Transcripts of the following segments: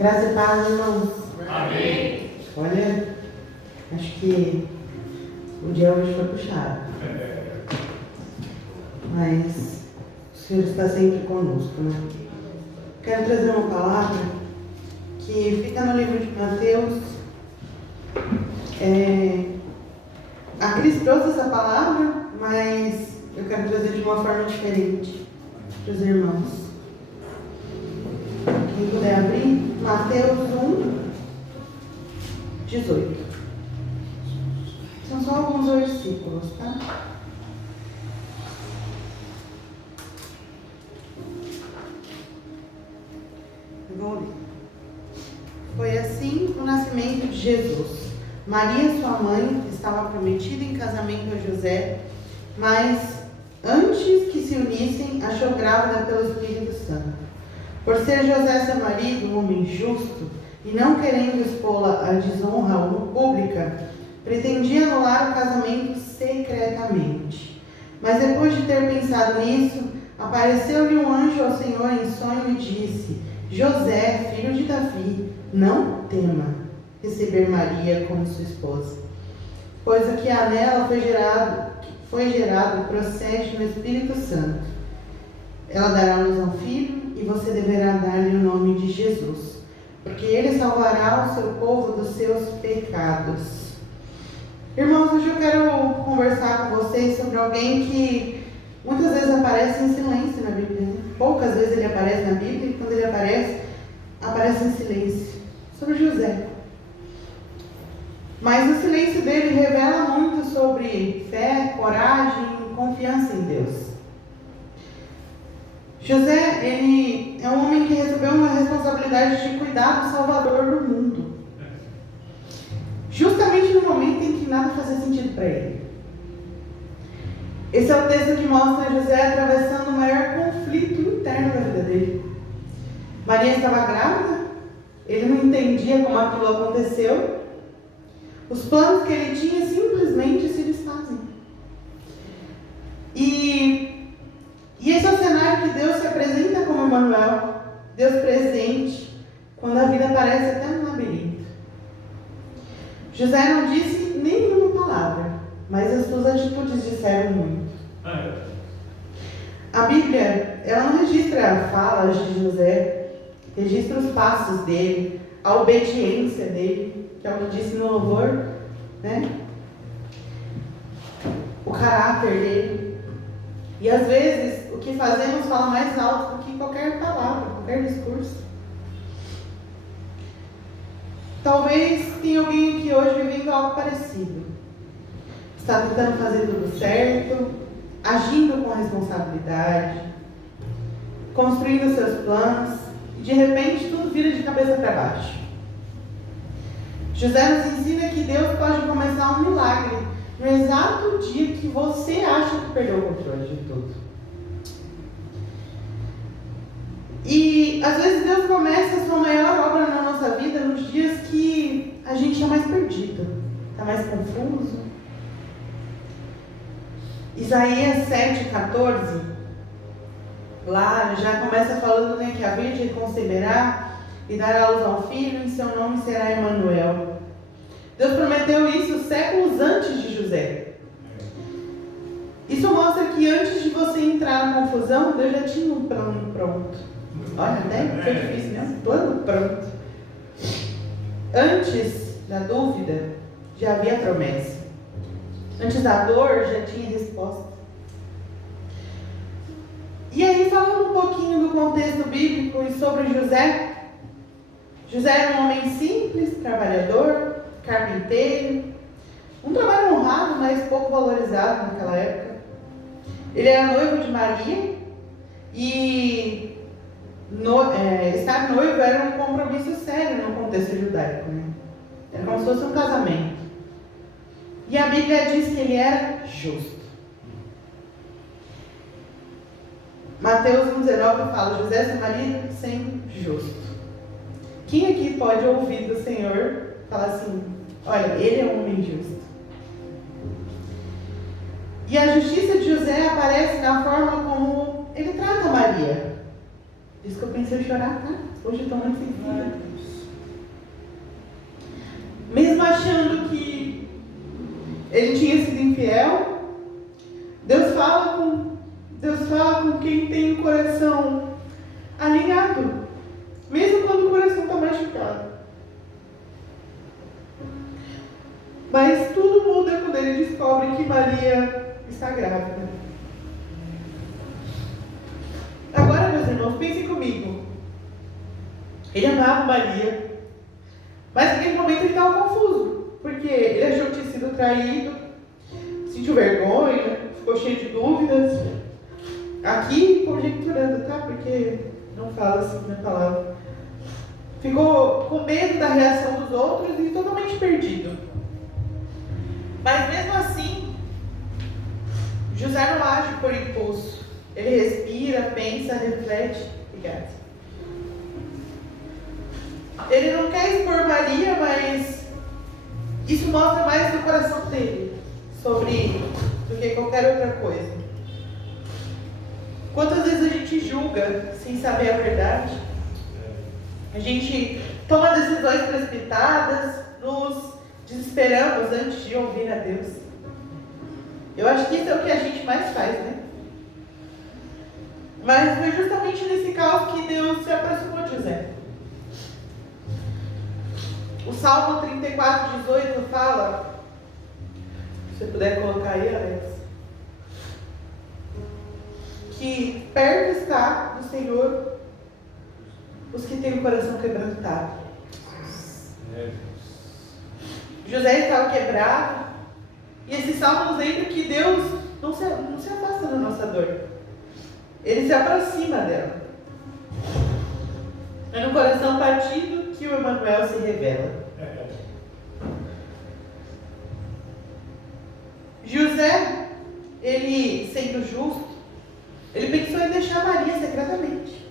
Graça e paz, irmãos. Amém. Olha, acho que o dia hoje foi puxado. Mas o Senhor está sempre conosco, né? Quero trazer uma palavra que fica no livro de Mateus. A Cris trouxe essa palavra, mas eu quero trazer de uma forma diferente para os irmãos. Quem puder abrir, Mateus 1:18. São só alguns versículos, tá? Vamos ler. Foi assim o nascimento de Jesus. Maria, sua mãe, estava prometida em casamento a José, mas antes que se unissem, achou grávida pelo Espírito Santo. Por ser José seu marido, um homem justo, e não querendo expô-la à desonra pública, pretendia anular o casamento secretamente. Mas depois de ter pensado nisso, apareceu-lhe um anjo ao Senhor em sonho e disse: José, filho de Davi, não tema receber Maria como sua esposa, pois o que há nela foi gerado procede do Espírito Santo. Ela dará à luz a um filho, e você deverá dar-lhe o nome de Jesus, porque ele salvará o seu povo dos seus pecados. Irmãos, hoje eu quero conversar com vocês sobre alguém que muitas vezes aparece em silêncio na Bíblia, né? Poucas vezes ele aparece na Bíblia, e quando ele aparece em silêncio. Sobre José. Mas o silêncio dele revela muito sobre fé, coragem e confiança em Deus. José, ele é um homem que recebeu uma responsabilidade de cuidar do Salvador do mundo. Justamente no momento em que nada fazia sentido para ele. Esse é o texto que mostra José atravessando o maior conflito interno da vida dele. Maria estava grávida, ele não entendia como aquilo aconteceu. Os planos que ele tinha simplesmente se desfazem. E esse é o cenário que Deus se apresenta como Emmanuel, Deus presente, quando a vida parece até um labirinto. José não disse nenhuma palavra, mas as suas atitudes disseram muito. A Bíblia, ela não registra falas de José, registra os passos dele, a obediência dele, que é o que disse no louvor, né? O caráter dele. E às vezes, o que fazemos fala mais alto do que qualquer palavra, qualquer discurso. Talvez tenha alguém aqui hoje vivendo algo parecido. Está tentando fazer tudo certo, agindo com responsabilidade, construindo seus planos, e de repente tudo vira de cabeça para baixo. José nos ensina que Deus pode começar um milagre no exato dia que você acha que perdeu o controle de tudo. E às vezes Deus começa a sua maior obra na nossa vida nos dias que a gente está mais perdido, está mais confuso. Isaías 7,14, lá já começa falando, né, que a Virgem conceberá e dará à luz a um filho, e seu nome será Emmanuel. Deus prometeu isso séculos antes de José. Isso mostra que antes de você entrar na confusão, Deus já tinha um plano pronto. Olha, até foi difícil, né? Um plano pronto. Antes da dúvida, já havia promessa. Antes da dor, já tinha resposta. E aí, falando um pouquinho do contexto bíblico e sobre José. José era um homem simples, trabalhador, carpinteiro, um trabalho honrado, mas pouco valorizado naquela época. Ele era noivo de Maria e estar noivo era um compromisso sério no contexto judaico, né? Era como se fosse um casamento. E a Bíblia diz que ele era justo. Mateus 1,19 fala: José, seu marido, sempre justo. Quem aqui pode ouvir do Senhor falar assim: olha, ele é um homem justo? E a justiça de José aparece na forma como ele trata Maria. Diz que eu pensei em chorar, tá? Hoje eu estou muito sensível. ele tinha sido infiel. Deus fala com quem tem o coração alinhado, mesmo quando o coração está machucado. Mas tudo muda quando ele descobre que Maria está grávida. Agora, meus irmãos, pensem comigo. Ele amava Maria, mas naquele momento ele estava confuso, porque ele achou que tinha sido traído, sentiu vergonha, ficou cheio de dúvidas. Aqui, conjecturando, tá? Porque não fala assim na palavra. Ficou com medo da reação dos outros e totalmente perdido. Mas mesmo assim, José não age por impulso. Ele respira, pensa, reflete. Obrigada. Ele não quer expor Maria, mas isso mostra mais no coração dele do que qualquer outra coisa. Quantas vezes a gente julga sem saber a verdade? A gente toma decisões precipitadas, nos desesperamos antes de ouvir a Deus. Eu acho que isso é o que a gente mais faz, né? Mas foi justamente nesse caos que Deus se aproximou de José. O Salmo 34:18 fala, se você puder colocar aí, Alex, que perto está do Senhor os que têm o coração quebrantado. José estava quebrado, e esse salmo nos lembra que Deus não se afasta da nossa dor. Ele se aproxima dela. É no coração partido que o Emmanuel se revela. José, ele sendo justo, ele pensou em deixar Maria secretamente.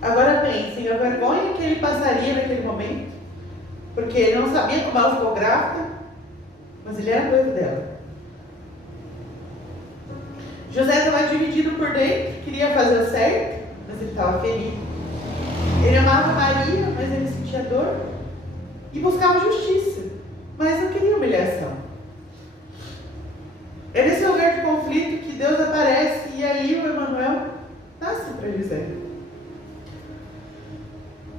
Agora pensem, a vergonha que ele passaria naquele momento, porque ele não sabia como ela ficou grávida, mas ele era noivo dela. José estava dividido por dentro, queria fazer o certo, mas ele estava ferido. Ele amava Maria, mas ele sentia dor e buscava justiça, mas não queria humilhação. É nesse lugar de conflito que Deus aparece, e aí o Emmanuel nasce para José.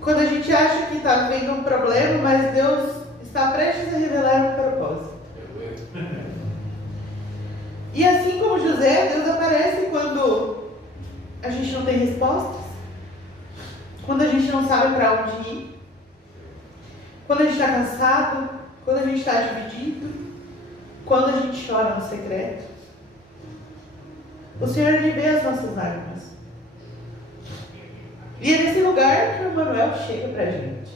Quando a gente acha que está vivendo um problema, mas Deus está prestes a revelar um propósito. E assim como José, Deus aparece quando a gente não tem respostas, quando a gente não sabe para onde ir, quando a gente está cansado, quando a gente está dividido, quando a gente chora no secreto. O Senhor, Ele vê as nossas lágrimas. E é nesse lugar que o Emmanuel chega para a gente.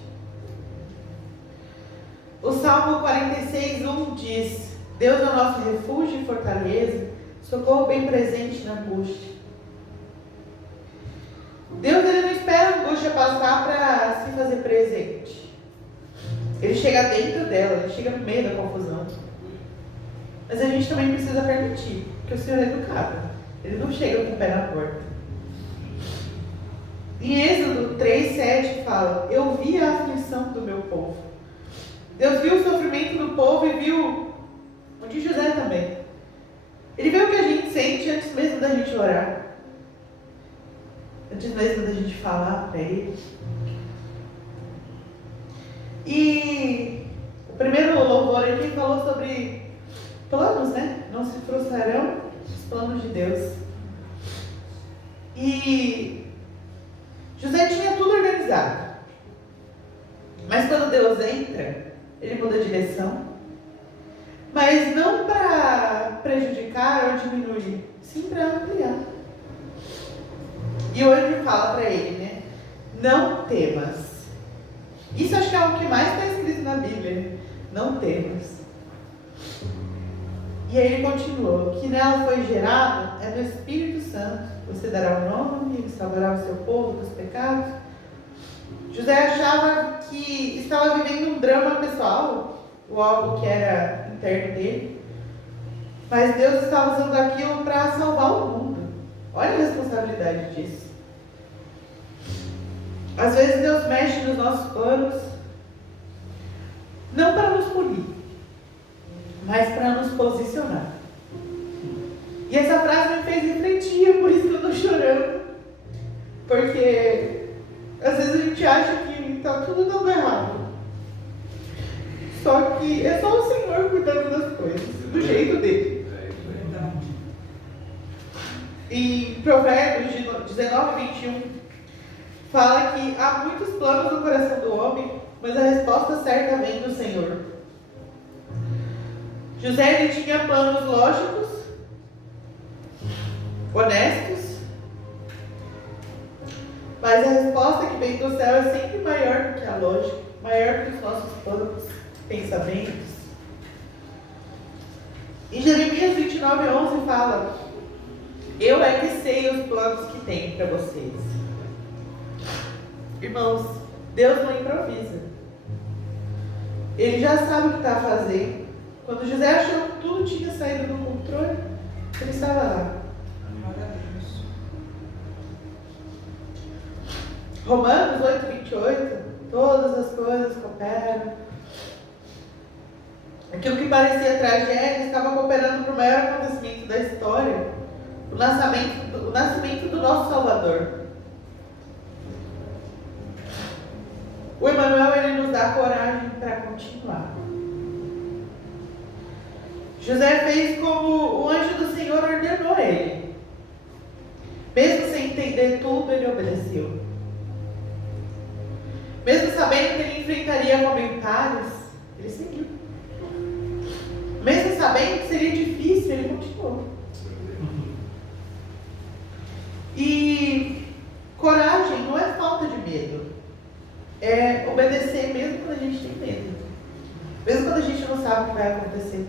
O Salmo 46:1 diz: Deus é o nosso refúgio e fortaleza, socorro bem presente na angústia. Deus, Ele não espera a angústia passar para se fazer presente. Ele chega dentro dela, Ele chega no meio da confusão. Mas a gente também precisa permitir, porque o Senhor é educado. Ele não chega com o pé na porta. Em Êxodo 3:7 fala: eu vi a aflição do meu povo. Deus viu o sofrimento do povo e viu o de José também. Ele vê o que a gente sente antes mesmo da gente orar, antes mesmo da gente falar para Ele. E o primeiro louvor aqui falou sobre planos, né? Não se frustrarão os planos de Deus. E José tinha tudo organizado. Mas quando Deus entra, Ele muda a direção. Mas não para prejudicar ou diminuir, sim para ampliar. E o anjo fala para ele, né? Não temas. Isso acho que é o que mais está escrito na Bíblia. Não temas. E aí ele continuou: que nela foi gerado é do Espírito Santo. Você dará o nome, ele salvará o seu povo dos pecados. José achava que estava vivendo um drama pessoal, ou algo que era interno dele. Mas Deus estava usando aquilo para salvar o mundo. Olha a responsabilidade disso. Às vezes Deus mexe nos nossos planos, não para nos punir, mas para nos posicionar. E essa frase me fez refletir, por isso que eu estou chorando. Porque às vezes a gente acha que está tudo dando errado. Só que é só o Senhor cuidando das coisas, do jeito dele. Em Provérbios 19:21, fala que há muitos planos no coração do homem, mas a resposta certa vem do Senhor. José, ele tinha planos lógicos, honestos, mas a resposta que vem do céu é sempre maior do que a lógica, maior do que os nossos planos, pensamentos. Em Jeremias 29:11 fala: eu é que sei os planos que tenho para vocês. Irmãos, Deus não improvisa. Ele já sabe o que está a fazer. Quando José achou que tudo tinha saído do controle, ele estava lá. Romanos 8:28, todas as coisas cooperam. Aquilo que parecia tragédia estava cooperando para o maior acontecimento da história, o nascimento do nosso Salvador. O Emmanuel, ele nos dá coragem para continuar. José fez como o anjo do Senhor ordenou ele. Mesmo sem entender tudo, ele obedeceu. Mesmo sabendo que ele enfrentaria comentários, ele seguiu. Mesmo sabendo que seria difícil, ele continuou. E coragem não é falta de medo. É obedecer mesmo quando a gente tem medo. Mesmo quando a gente não sabe o que vai acontecer.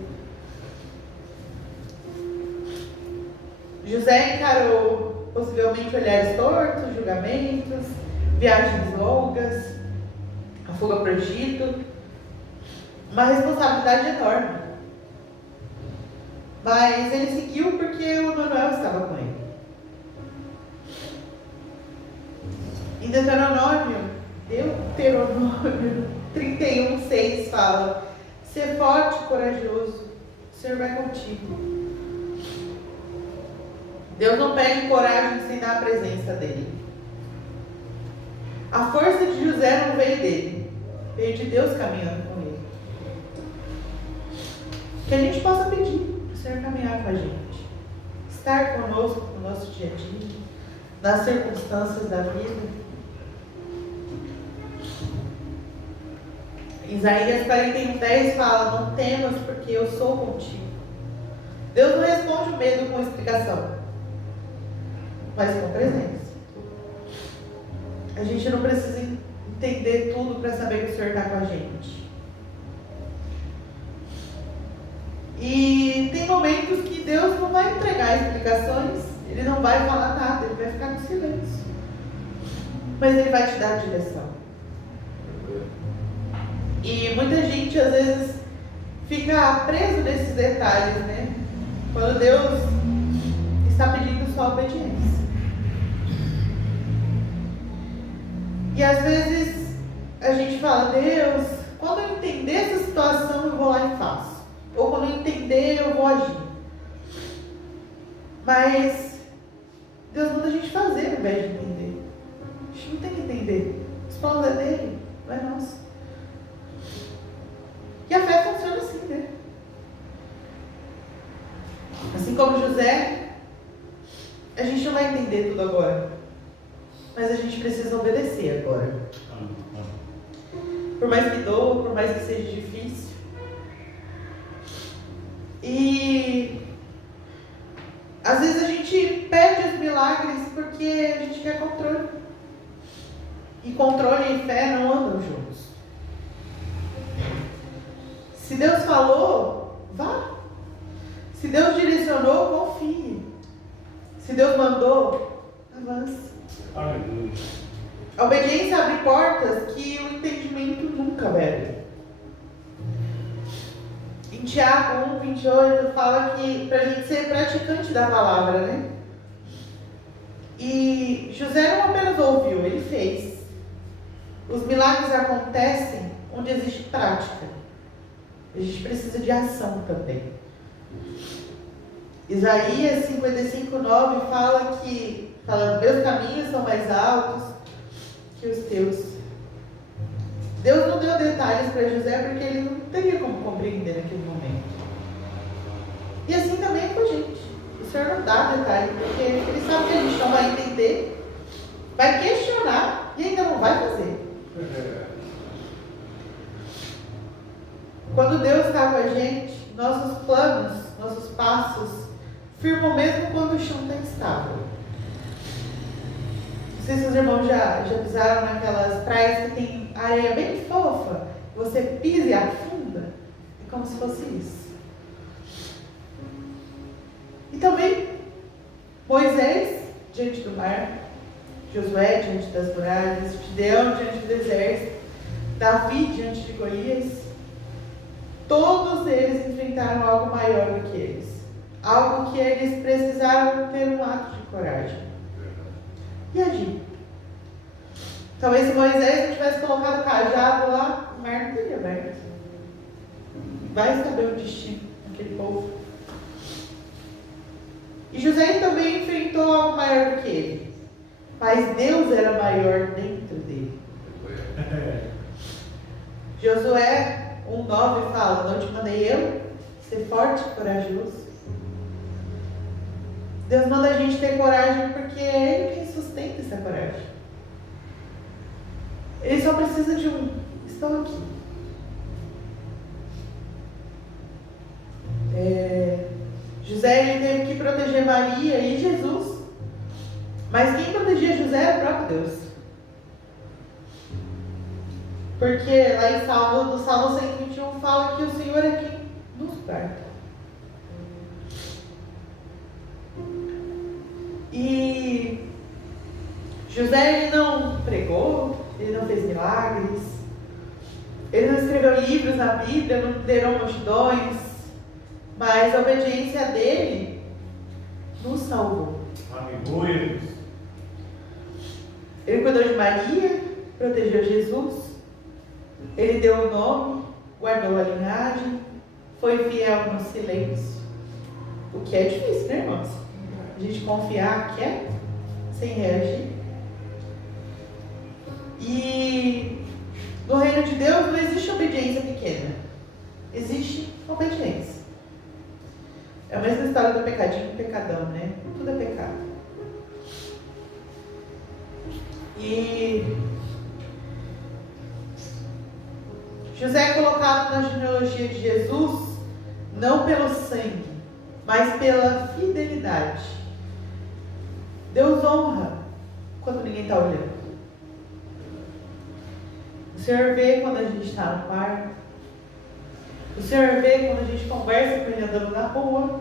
José encarou possivelmente olhares tortos, julgamentos, viagens longas, a fuga para o Egito, uma responsabilidade enorme. Mas ele seguiu porque o Emmanuel estava com ele. Em Deuteronômio 31:6 fala: ser forte e corajoso, o Senhor vai contigo. Deus não pede coragem sem dar a presença dele. A força de José não veio dele, veio de Deus caminhando com ele. Que a gente possa pedir para o Senhor caminhar com a gente, estar conosco no nosso dia a dia, nas circunstâncias da vida. Isaías 41:10 fala: não temas, porque eu sou contigo. Deus não responde o medo com explicação, mas com presença. A gente não precisa entender tudo para saber que o Senhor está com a gente. E tem momentos que Deus não vai entregar explicações, Ele não vai falar nada, Ele vai ficar no silêncio. Mas Ele vai te dar a direção. E muita gente às vezes fica preso nesses detalhes, né? Quando Deus está pedindo só obediência. E às vezes a gente fala: Deus, quando eu entender essa situação eu vou lá e faço. Ou quando eu entender eu vou agir. Mas Deus manda a gente fazer ao invés de entender. A gente não tem que entender. Os planos é dele, não é nosso. E a fé funciona assim, né? Assim como José, a gente não vai entender tudo agora, mas a gente precisa obedecer agora. Por mais que doa, por mais que seja difícil. E às vezes a gente perde os milagres porque a gente quer controle. E controle e fé não andam juntos. Se Deus falou, vá. Se Deus direcionou, confie. Se Deus mandou, avance. Aleluia. A obediência abre portas que o entendimento nunca vai abrir. Em Tiago 1:28 fala que para a gente ser praticante da palavra, né? E José não apenas ouviu, ele fez. Os milagres acontecem onde existe prática. A gente precisa de ação também. Isaías 55:9 fala meus caminhos são mais altos que os teus. Deus não deu detalhes para José porque ele não teria como compreender naquele momento. E assim também é com a gente. O Senhor não dá detalhe porque Ele sabe que a gente não vai entender, vai questionar e ainda não vai fazer. Quando Deus está com a gente, nossos planos, nossos passos firmam mesmo quando o chão está instável. Não sei se os irmãos já pisaram naquelas praias que tem areia bem fofa, você pisa e afunda, é como se fosse isso. E também Moisés diante do mar, Josué diante das muralhas, Gideão diante do deserto, Davi diante de Golias. Todos eles enfrentaram algo maior do que eles, algo que eles precisaram ter um ato de coragem e agir. Talvez se Moisés não tivesse colocado o cajado lá, o mar não teria aberto. Vai saber o destino daquele povo. E José também enfrentou algo maior do que ele, mas Deus era maior dentro dele. Josué 1:9 fala: não te mandei eu ser forte e corajoso? Deus manda a gente ter coragem porque é Ele quem sustenta essa coragem. Ele só precisa de um: estou aqui. José ele teve que proteger Maria e Jesus, mas quem protegia José era o próprio Deus. Porque lá em Salmo 121 fala que o Senhor é quem nos guarda. E José ele não pregou, ele não fez milagres, ele não escreveu livros na Bíblia, não liderou multidões, mas a obediência dele nos salvou. Aleluia. Ele cuidou de Maria, protegeu Jesus, ele deu o nome, guardou a linhagem, foi fiel no silêncio. O que é difícil, né, irmãos? A gente confiar quieto, sem reagir. E no reino de Deus não existe obediência pequena, existe obediência. É a mesma história do pecadinho e pecadão, né? Tudo é pecado. E José é colocado na genealogia de Jesus não pelo sangue, mas pela fidelidade. Deus honra quando ninguém está olhando. O Senhor vê quando a gente está no quarto. O Senhor vê quando a gente conversa com Ele andando na rua.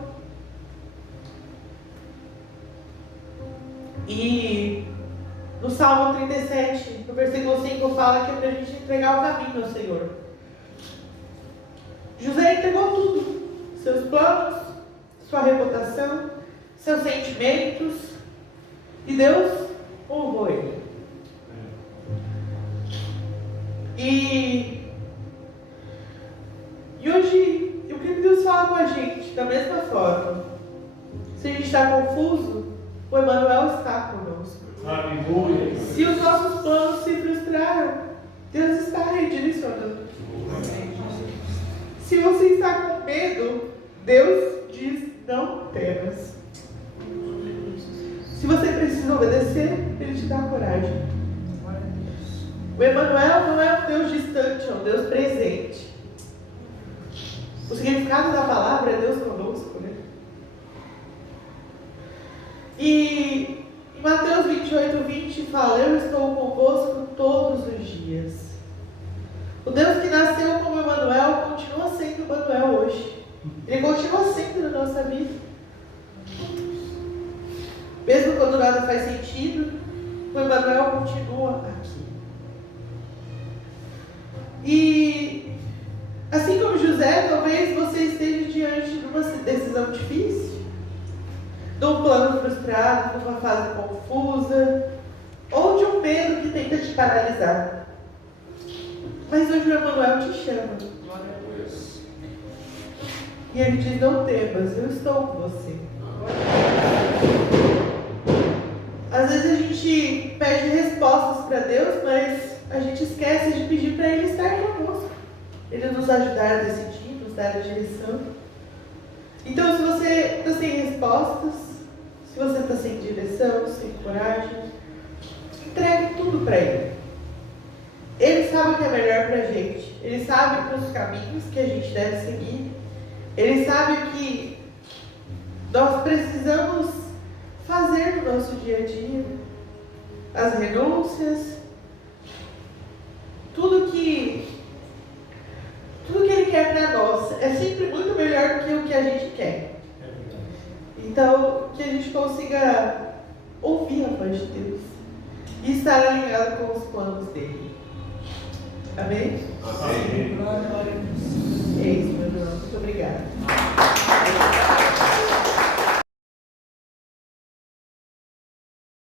E no Salmo 37, no versículo 5, fala que é para a gente entregar o caminho ao Senhor. José entregou tudo: seus planos, sua reputação, seus sentimentos, e Deus honrou ele. E hoje eu queria que Deus fale com a gente da mesma forma. Se a gente está confuso, o Emmanuel está conosco. Aleluia. Se os nossos planos se frustraram, Deus está redirecionando. Se você está com medo, Deus diz: não temas. Se você precisa obedecer, Ele te dá coragem. O Emmanuel não é um Deus distante, é um Deus presente. O significado da palavra é Deus conosco, né? E em Mateus 28:20 fala: eu estou convosco todos os dias. O Deus que nasceu como Emmanuel continua sendo Emmanuel hoje. Ele continua sendo na nossa vida. Mesmo quando nada faz sentido, o Emmanuel continua aqui. E assim como José, talvez você esteja diante de uma decisão difícil, de um plano frustrado, de uma fase confusa, ou de um medo que tenta te paralisar. Mas hoje o Emmanuel te chama. E ele diz: não temas, eu estou com você. Às vezes a gente pede respostas para Deus, mas a gente esquece de pedir para Ele estar conosco. Ele nos ajudar a decidir, nos dar a direção. Então, se você está sem respostas, se você está sem direção, sem coragem, entregue tudo para Ele. Ele sabe o que é melhor para a gente. Ele sabe os caminhos que a gente deve seguir. Ele sabe o que nós precisamos fazer no nosso dia a dia. As renúncias. Tudo que Ele quer para nós é sempre muito melhor do que o que a gente quer. Então, que a gente consiga ouvir a voz de Deus e estar alinhado com os planos dele. Amém? Amém.